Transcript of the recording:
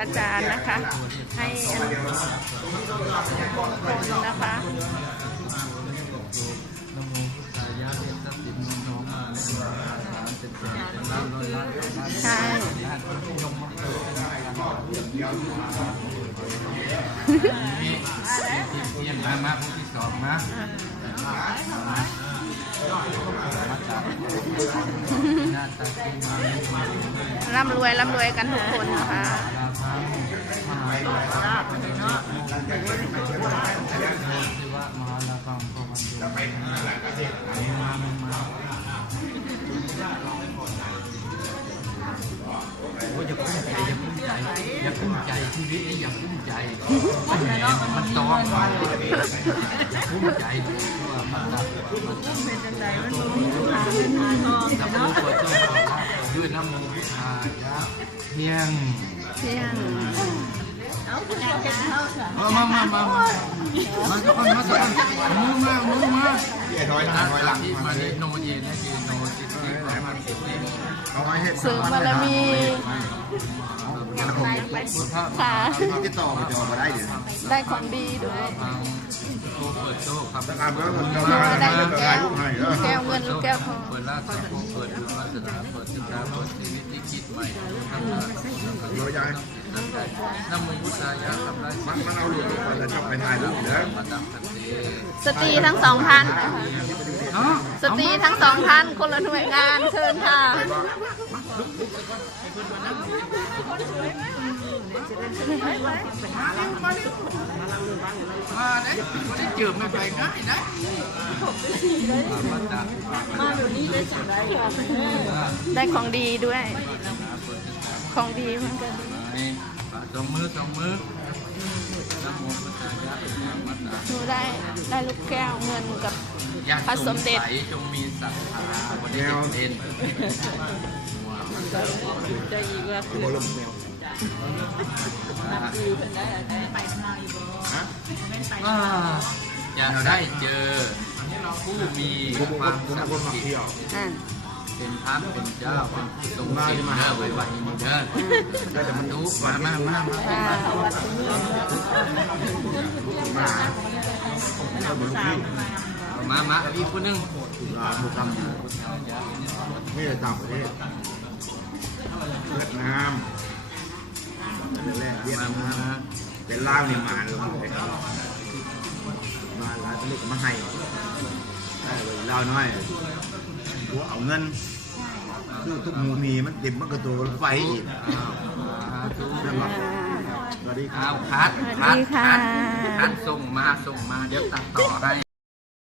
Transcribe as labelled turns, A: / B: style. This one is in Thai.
A: อาจารย์นะคะ ให้อันคนนะคะ
B: นโมพุทธายะเอกสัพพิมโนมาและสามสิบเจ็ดล้านล้านล้านล้าน
A: ใช่
B: ล้านยมมรรคเยี่ยมมามาผู้ที่สองนะมาจากหน้าตาที่มา
A: ร่ำรวยร่ำรวยกันทุกคนนะคะ
B: ลาพังมหาลาภาเนาะสิวะมหาลาภังพวันโยมามาโอ้อย่าพุ่งใจอย่าพุ่งใจอย่าพุ่งใจชีวิตนี้อย่าพุ่งใจแหมมันต้องมาพุ่งใจว่ามันตัดมันตัดแต่ผู้เปิดตัวด้วยน้ำมูกอายะเพียง
A: เที่ยง
B: มามามามามามาสักคนมาสักคนมือมามือมา
C: เดี๋ยวถอยหลังถอยหลัง
B: ที่มาในโนเยนนะคือโนจิตที่มันติดเอง
C: เอาไว้ให้
A: เสริมบารมีค่ะ
C: ติดต่อมาจอมาได้เดี๋ยว
A: ได้ของดีด้วย
B: ทางโตเปิดโตครับ
C: ตามแล้วมันจะ
A: เพราะว่าได้ลูกแก้ว
C: ให้เอ
A: ลู
C: อก
A: แก้วเงินลูกแก้วทอง
B: เปิดล่าสังคมเปิดดวงวาสนาเปิดสินค้าเปิดชีวิต ที่คิดใหม่ทำงาน
C: โยาย
B: น้ำมันพุทธายะทำไร
C: มันมันเอาหลุดไปแต่ชอบไปถ่ายรูปเด้อ
A: สตรีทั้งสองท่านสตรีทั้งสองท่านคนละหน่วยงานเชิญค่ะ
B: มาเด้ม่ได้จืบไม่ไปง่ายนะมาดาม
A: ได้ของดีด้วย ของดีเหมือนกัน
B: สองมือสองมือน้ำมันพุทธายะมาดาม
A: หนูได้ได้ลูกแก้วเงินกับ
B: อย่า
A: พระ
B: ส
A: ส
B: ง
A: มเด็จ
B: สัยจงมีศรัทธาวันนี้เล่น
C: โมลม
B: อ่าอยากได้เจอผู้มีความศักดิ์สิทธิ์
A: อ่า
B: เป็นพระเป็นเจ้าเป็นผู้ทรงเกียรติเด้อไว้ไว้นี่เด้อก็จะมาดูมามามามา
A: ค่ะ
B: มามาอีกคนนึง
C: ลาบุกรรมไม่ได้ต่างประเทศเวียดนามแรกเวียด
B: มานา
C: มเป็นล่าวนี่มาเลยมาลาวจะเรียกมาให้เลยลาน้อย หัวเอาเงินคือทุกหมูมีมันเต็มมันกระตัวรถไฟอีก
B: ทุก
C: นั่นหรอสวัสดีค
B: เอา
C: รับ
B: คัดคัดคัดคัดส่งมาส่งมาเดี๋ยวตัดต่อให้